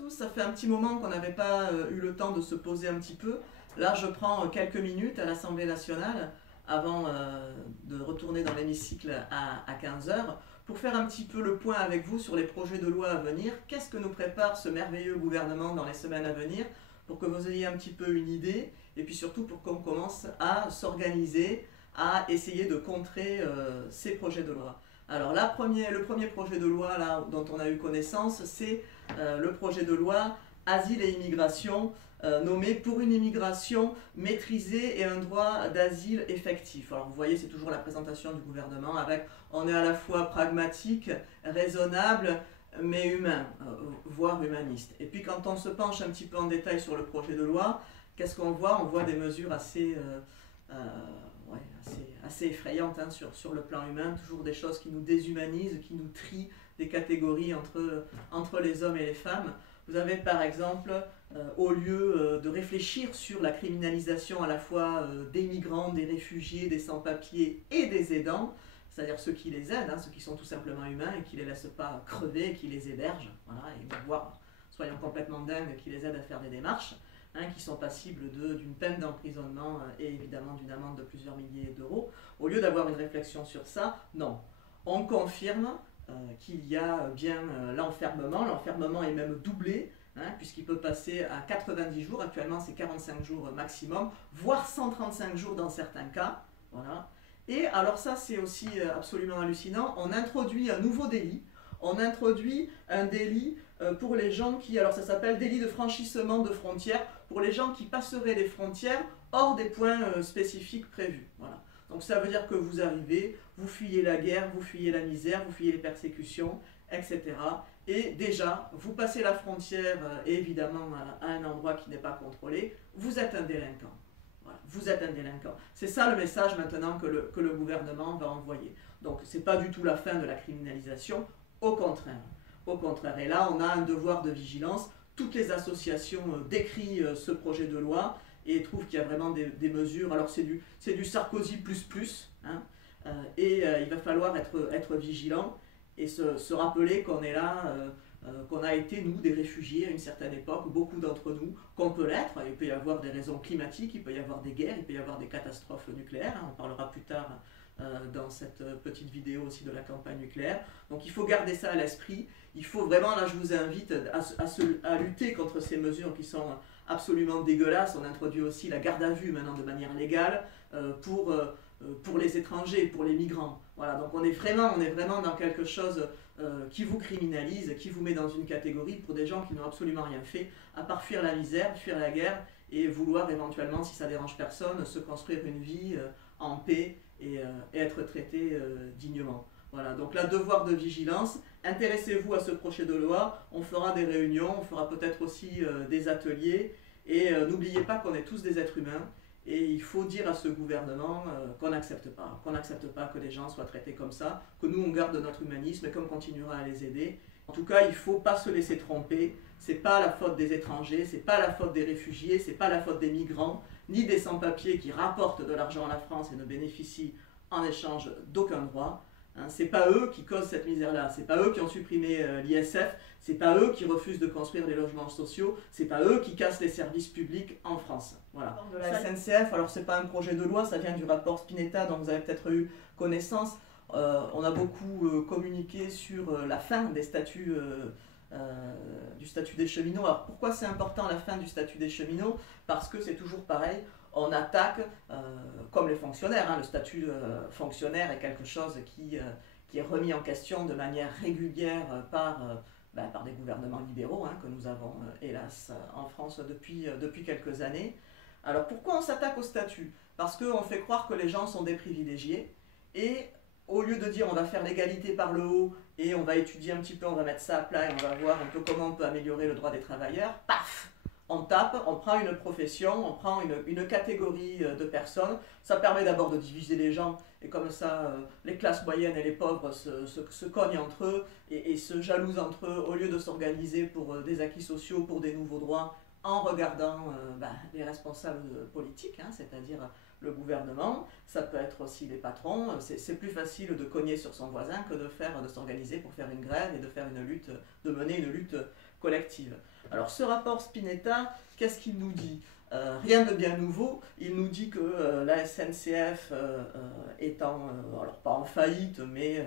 tous, ça fait un petit moment qu'on n'avait pas eu le temps de se poser un petit peu. Là, je prends quelques minutes à l'Assemblée nationale avant de retourner dans l'hémicycle à 15 heures pour faire un petit peu le point avec vous sur les projets de loi à venir. Qu'est-ce que nous prépare ce merveilleux gouvernement dans les semaines à venir pour que vous ayez un petit peu une idée et puis surtout pour qu'on commence à s'organiser, à essayer de contrer ces projets de loi. Alors le premier projet de loi là, dont on a eu connaissance, c'est le projet de loi Asile et immigration, nommé pour une immigration maîtrisée et un droit d'asile effectif. Alors vous voyez, c'est toujours la présentation du gouvernement avec, on est à la fois pragmatique, raisonnable, mais humain, voire humaniste. Et puis quand on se penche un petit peu en détail sur le projet de loi, qu'est-ce qu'on voit? On voit des mesures assez effrayantes hein, sur le plan humain, toujours des choses qui nous déshumanisent, qui nous trient des catégories entre les hommes et les femmes. Vous avez par exemple, au lieu de réfléchir sur la criminalisation à la fois des migrants, des réfugiés, des sans-papiers et des aidants, c'est-à-dire ceux qui les aident, hein, ceux qui sont tout simplement humains et qui ne les laissent pas crever, et qui les hébergent, voilà, et voire, soyons complètement dingues, qui les aident à faire des démarches, hein, qui sont passibles d'une peine d'emprisonnement et évidemment d'une amende de plusieurs milliers d'euros. Au lieu d'avoir une réflexion sur ça, non. On confirme qu'il y a bien l'enfermement. L'enfermement est même doublé, hein, puisqu'il peut passer à 90 jours. Actuellement, c'est 45 jours maximum, voire 135 jours dans certains cas. Voilà. Et alors ça, c'est aussi absolument hallucinant. On introduit un nouveau délit. On introduit un délit pour les gens qui... Alors ça s'appelle délit de franchissement de frontières, pour les gens qui passeraient les frontières hors des points spécifiques prévus. Voilà. Donc ça veut dire que vous arrivez, vous fuyez la guerre, vous fuyez la misère, vous fuyez les persécutions, etc. Et déjà, vous passez la frontière, et évidemment à un endroit qui n'est pas contrôlé, vous êtes un délinquant. Voilà, vous êtes un délinquant. C'est ça le message maintenant que le gouvernement va envoyer. Donc ce n'est pas du tout la fin de la criminalisation, au contraire. Au contraire. Et là, on a un devoir de vigilance. Toutes les associations décrient ce projet de loi et trouvent qu'il y a vraiment des mesures. Alors c'est du Sarkozy plus, hein, et il va falloir être vigilant et se rappeler qu'on est là, qu'on a été, nous, des réfugiés à une certaine époque, beaucoup d'entre nous, qu'on peut l'être. Il peut y avoir des raisons climatiques, il peut y avoir des guerres, il peut y avoir des catastrophes nucléaires, hein, on parlera plus tard dans cette petite vidéo aussi de la campagne nucléaire. Donc il faut garder ça à l'esprit. Il faut vraiment, là je vous invite à lutter contre ces mesures qui sont absolument dégueulasses. On introduit aussi la garde à vue maintenant de manière légale pour les étrangers, pour les migrants. Voilà, donc on est vraiment dans quelque chose qui vous criminalise, qui vous met dans une catégorie pour des gens qui n'ont absolument rien fait, à part fuir la misère, fuir la guerre et vouloir éventuellement, si ça dérange personne, se construire une vie en paix et être traité dignement. Voilà, donc là, devoir de vigilance, intéressez-vous à ce projet de loi, on fera des réunions, on fera peut-être aussi des ateliers, et n'oubliez pas qu'on est tous des êtres humains, et il faut dire à ce gouvernement qu'on n'accepte pas que les gens soient traités comme ça, que nous on garde notre humanisme et qu'on continuera à les aider. En tout cas, il ne faut pas se laisser tromper, c'est pas la faute des étrangers, c'est pas la faute des réfugiés, c'est pas la faute des migrants, ni des sans-papiers qui rapportent de l'argent à la France et ne bénéficient en échange d'aucun droit. Hein, c'est pas eux qui causent cette misère-là, c'est pas eux qui ont supprimé l'ISF, c'est pas eux qui refusent de construire des logements sociaux, c'est pas eux qui cassent les services publics en France. Voilà. De la SNCF, alors c'est pas un projet de loi, ça vient du rapport Spinetta dont vous avez peut-être eu connaissance. On a beaucoup communiqué sur la fin des statuts du statut des cheminots. Alors pourquoi c'est important la fin du statut des cheminots? Parce que c'est toujours pareil, on attaque, comme les fonctionnaires, hein, le statut fonctionnaire est quelque chose qui est remis en question de manière régulière par des gouvernements libéraux, hein, que nous avons hélas en France depuis quelques années. Alors pourquoi on s'attaque au statut? Parce qu'on fait croire que les gens sont des privilégiés, et au lieu de dire on va faire l'égalité par le haut et on va étudier un petit peu, on va mettre ça à plat et on va voir un peu comment on peut améliorer le droit des travailleurs, paf, on tape, on prend une profession, on prend une catégorie de personnes. Ça permet d'abord de diviser les gens, et comme ça, les classes moyennes et les pauvres se cognent entre eux et se jalousent entre eux, au lieu de s'organiser pour des acquis sociaux, pour des nouveaux droits, en regardant les responsables politiques, hein, c'est-à-dire le gouvernement. Ça peut être aussi les patrons. C'est plus facile de cogner sur son voisin que de s'organiser pour faire une grève et de mener une lutte collective. Alors ce rapport Spinetta, qu'est-ce qu'il nous dit? Rien de bien nouveau. Il nous dit que la SNCF étant, alors pas en faillite, mais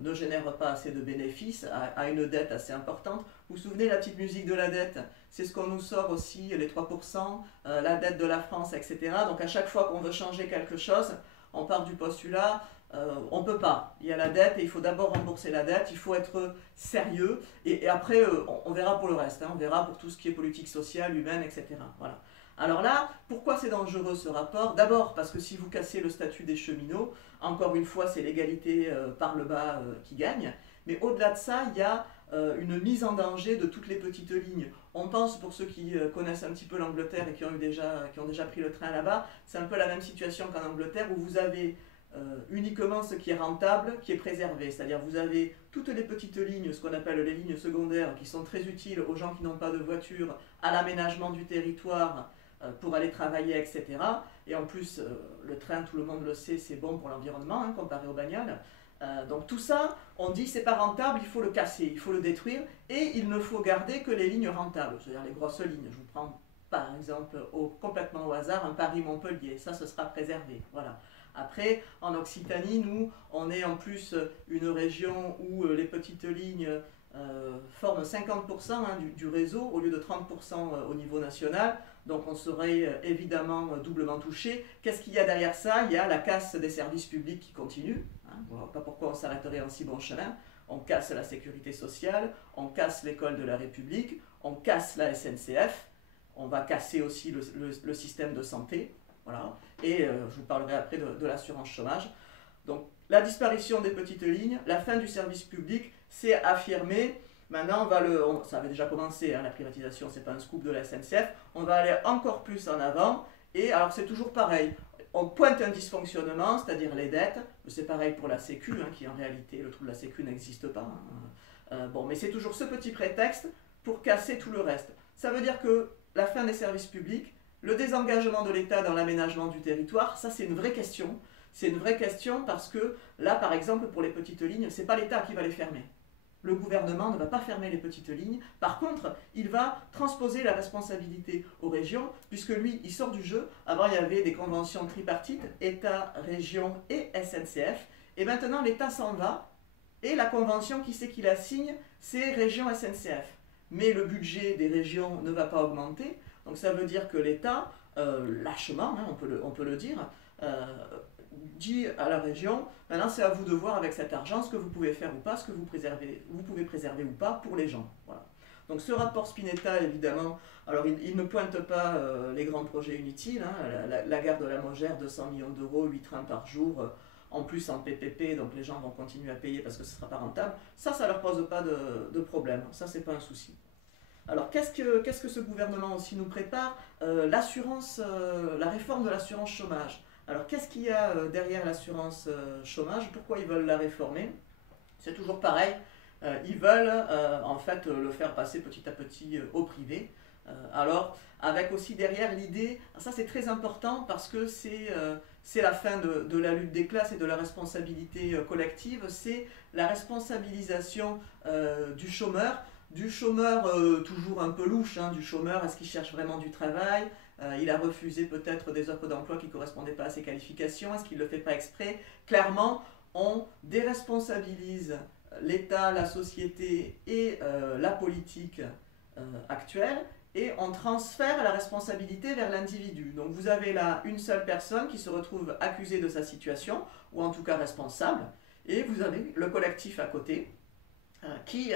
ne génère pas assez de bénéfices, a une dette assez importante. Vous vous souvenez la petite musique de la dette? C'est ce qu'on nous sort aussi, les 3%, la dette de la France, etc. Donc à chaque fois qu'on veut changer quelque chose, on part du postulat, on ne peut pas. Il y a la dette et il faut d'abord rembourser la dette, il faut être sérieux et après on verra pour le reste, hein, on verra pour tout ce qui est politique sociale, humaine, etc. Voilà. Alors là, pourquoi c'est dangereux ce rapport? D'abord parce que si vous cassez le statut des cheminots, encore une fois c'est l'égalité par le bas qui gagne, mais au-delà de ça, il y a une mise en danger de toutes les petites lignes. On pense, pour ceux qui connaissent un petit peu l'Angleterre et qui ont déjà pris le train là-bas, c'est un peu la même situation qu'en Angleterre où vous avez uniquement ce qui est rentable qui est préservé. C'est-à-dire vous avez toutes les petites lignes, ce qu'on appelle les lignes secondaires, qui sont très utiles aux gens qui n'ont pas de voiture, à l'aménagement du territoire pour aller travailler, etc. Et en plus, le train, tout le monde le sait, c'est bon pour l'environnement, hein, comparé aux bagnoles. Donc tout ça, on dit c'est pas rentable, il faut le casser, il faut le détruire, et il ne faut garder que les lignes rentables, c'est-à-dire les grosses lignes. Je vous prends par exemple complètement au hasard un Paris-Montpellier, ça ce sera préservé. Voilà. Après, en Occitanie, nous, on est en plus une région où les petites lignes forment 50% hein, du réseau au lieu de 30% au niveau national. Donc on serait évidemment doublement touché. Qu'est-ce qu'il y a derrière ça? Il y a la casse des services publics qui continue. Hein. On ne voit pas pourquoi on s'arrêterait en si bon chemin. On casse la sécurité sociale, on casse l'école de la République, on casse la SNCF, on va casser aussi le système de santé. Voilà. Et je vous parlerai après de l'assurance chômage. Donc la disparition des petites lignes, la fin du service public, c'est affirmé. Maintenant, ça avait déjà commencé, hein, la privatisation, c'est pas un scoop de la SNCF. On va aller encore plus en avant. Et alors c'est toujours pareil. On pointe un dysfonctionnement, c'est-à-dire les dettes. C'est pareil pour la Sécu, hein, qui en réalité, le trou de la Sécu n'existe pas. Hein. Bon, mais c'est toujours ce petit prétexte pour casser tout le reste. Ça veut dire que la fin des services publics, le désengagement de l'État dans l'aménagement du territoire, ça c'est une vraie question. C'est une vraie question parce que là, par exemple, pour les petites lignes, ce n'est pas l'État qui va les fermer. Le gouvernement ne va pas fermer les petites lignes. Par contre, il va transposer la responsabilité aux régions, puisque lui, il sort du jeu. Avant, il y avait des conventions tripartites, État, région et SNCF. Et maintenant, l'État s'en va. Et la convention, qui c'est qui la signe? C'est région SNCF. Mais le budget des régions ne va pas augmenter. Donc ça veut dire que l'État, lâchement, hein, on peut le dire, dit à la région, maintenant c'est à vous de voir avec cet argent ce que vous pouvez faire ou pas, ce que vous pouvez préserver ou pas pour les gens. Voilà. Donc ce rapport Spinetta, évidemment, alors il ne pointe pas les grands projets inutiles, hein, la gare de la Mogère, 200 millions d'euros, 8 trains par jour, en plus en PPP, donc les gens vont continuer à payer parce que ce ne sera pas rentable. Ça ne leur pose pas de problème, ça c'est pas un souci. Alors, qu'est-ce que ce gouvernement aussi nous prépare? La réforme de l'assurance chômage. Alors, qu'est-ce qu'il y a derrière l'assurance chômage? Pourquoi ils veulent la réformer? C'est toujours pareil. Ils veulent en fait le faire passer petit à petit au privé. Alors, avec aussi derrière l'idée, ça c'est très important parce que c'est la fin de la lutte des classes et de la responsabilité collective, c'est la responsabilisation du chômeur toujours un peu louche, hein, du chômeur, est-ce qu'il cherche vraiment du travail? Il a refusé peut-être des offres d'emploi qui ne correspondaient pas à ses qualifications, est-ce qu'il ne le fait pas exprès? Clairement, on déresponsabilise l'État, la société et la politique actuelle, et on transfère la responsabilité vers l'individu. Donc vous avez là une seule personne qui se retrouve accusée de sa situation, ou en tout cas responsable, et vous avez le collectif à côté, qui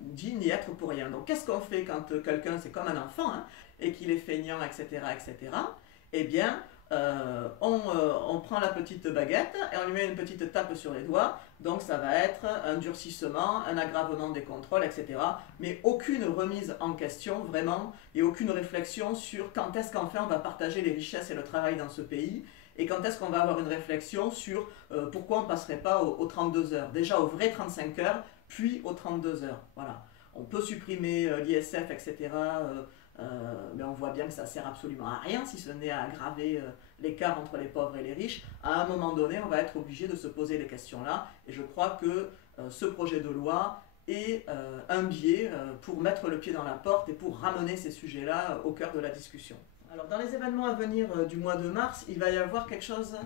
dit n'y être pour rien. Donc qu'est-ce qu'on fait quand quelqu'un, c'est comme un enfant, hein, et qu'il est feignant, etc., etc., eh bien, on prend la petite baguette et on lui met une petite tape sur les doigts, donc ça va être un durcissement, un aggravement des contrôles, etc., mais aucune remise en question, vraiment, et aucune réflexion sur quand est-ce qu'enfin on va partager les richesses et le travail dans ce pays, et quand est-ce qu'on va avoir une réflexion sur pourquoi on ne passerait pas aux 32 heures, déjà aux vraies 35 heures, puis aux 32 heures. Voilà. On peut supprimer l'ISF, etc., mais on voit bien que ça ne sert absolument à rien, si ce n'est à aggraver l'écart entre les pauvres et les riches. À un moment donné, on va être obligé de se poser les questions-là, et je crois que ce projet de loi est un biais pour mettre le pied dans la porte et pour ramener ces sujets-là au cœur de la discussion. Alors dans les événements à venir du mois de mars, il va y avoir quelque chose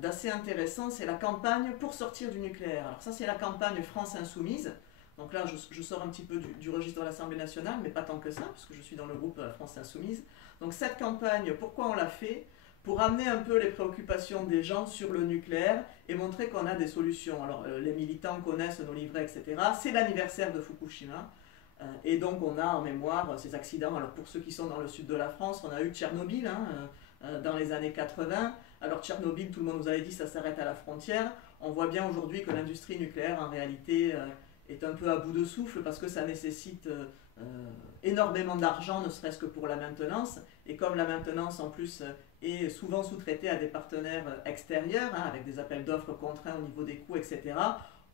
d'assez intéressant, c'est la campagne pour sortir du nucléaire. Alors ça c'est la campagne France Insoumise. Donc là je sors un petit peu du registre de l'Assemblée nationale, mais pas tant que ça, parce que je suis dans le groupe France Insoumise. Donc cette campagne, pourquoi on l'a fait? Pour amener un peu les préoccupations des gens sur le nucléaire et montrer qu'on a des solutions. Alors les militants connaissent nos livrets, etc. C'est l'anniversaire de Fukushima. Et donc on a en mémoire ces accidents. Alors pour ceux qui sont dans le sud de la France, on a eu Tchernobyl dans les années 80. Alors Tchernobyl, tout le monde nous avait dit ça s'arrête à la frontière. On voit bien aujourd'hui que l'industrie nucléaire en réalité est un peu à bout de souffle parce que ça nécessite énormément d'argent, ne serait-ce que pour la maintenance. Et comme la maintenance en plus est souvent sous-traitée à des partenaires extérieurs, avec des appels d'offres contraints au niveau des coûts, etc.,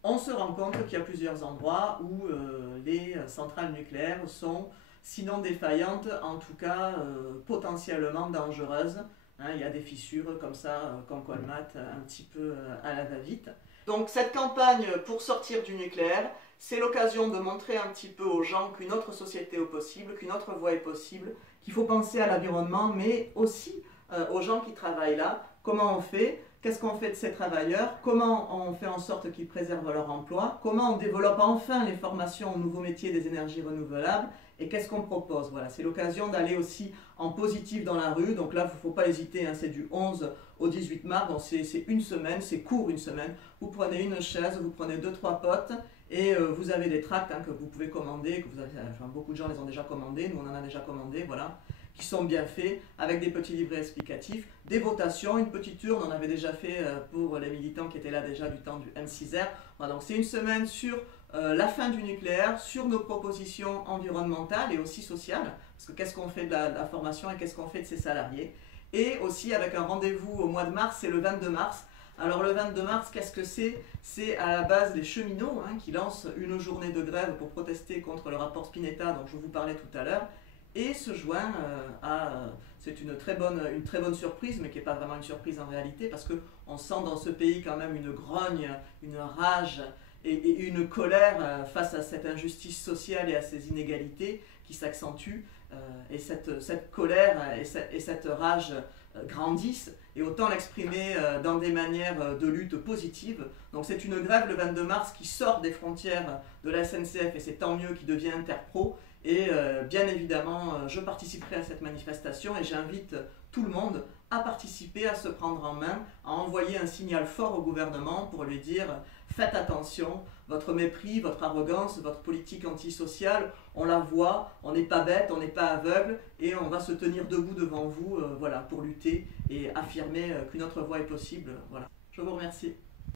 on se rend compte qu'il y a plusieurs endroits où les centrales nucléaires sont, sinon défaillantes, en tout cas potentiellement dangereuses. Il y a des fissures comme ça, qu'on colmate un petit peu à la va-vite. Donc cette campagne pour sortir du nucléaire, c'est l'occasion de montrer un petit peu aux gens qu'une autre société est possible, qu'une autre voie est possible, qu'il faut penser à l'environnement, mais aussi aux gens qui travaillent là. Comment on fait? Qu'est-ce qu'on fait de ces travailleurs? Comment on fait en sorte qu'ils préservent leur emploi? Comment on développe enfin les formations aux nouveaux métiers des énergies renouvelables? Et qu'est-ce qu'on propose? Voilà, c'est l'occasion d'aller aussi en positif dans la rue. Donc là, il ne faut pas hésiter, c'est du 11 au 18 mars, donc c'est une semaine, c'est court une semaine. Vous prenez une chaise, vous prenez 2-3 potes et vous avez des tracts que vous pouvez commander, que vous avez, beaucoup de gens les ont déjà commandés, nous on en a déjà commandé, voilà, qui sont bien faits, avec des petits livrets explicatifs, des votations, une petite urne, on avait déjà fait pour les militants qui étaient là déjà du temps du M6R. Voilà, donc c'est une semaine sur la fin du nucléaire, sur nos propositions environnementales et aussi sociales, parce que qu'est-ce qu'on fait de la formation et qu'est-ce qu'on fait de ces salariés, et aussi avec un rendez-vous au mois de mars, c'est le 22 mars. Alors le 22 mars, qu'est-ce que c'est? C'est à la base les cheminots qui lancent une journée de grève pour protester contre le rapport Spinetta dont je vous parlais tout à l'heure, et se joint c'est une très bonne surprise, mais qui n'est pas vraiment une surprise en réalité, parce qu'on sent dans ce pays quand même une grogne, une rage et une colère face à cette injustice sociale et à ces inégalités qui s'accentuent, et cette colère et cette rage grandissent, et autant l'exprimer dans des manières de lutte positives. Donc c'est une grève le 22 mars qui sort des frontières de la SNCF, et c'est tant mieux, qui devient interpro. Et bien évidemment, je participerai à cette manifestation et j'invite tout le monde à participer, à se prendre en main, à envoyer un signal fort au gouvernement pour lui dire « Faites attention, votre mépris, votre arrogance, votre politique antisociale, on la voit, on n'est pas bête, on n'est pas aveugle et on va se tenir debout devant vous voilà, pour lutter et affirmer qu'une autre voie est possible. » Voilà. Je vous remercie.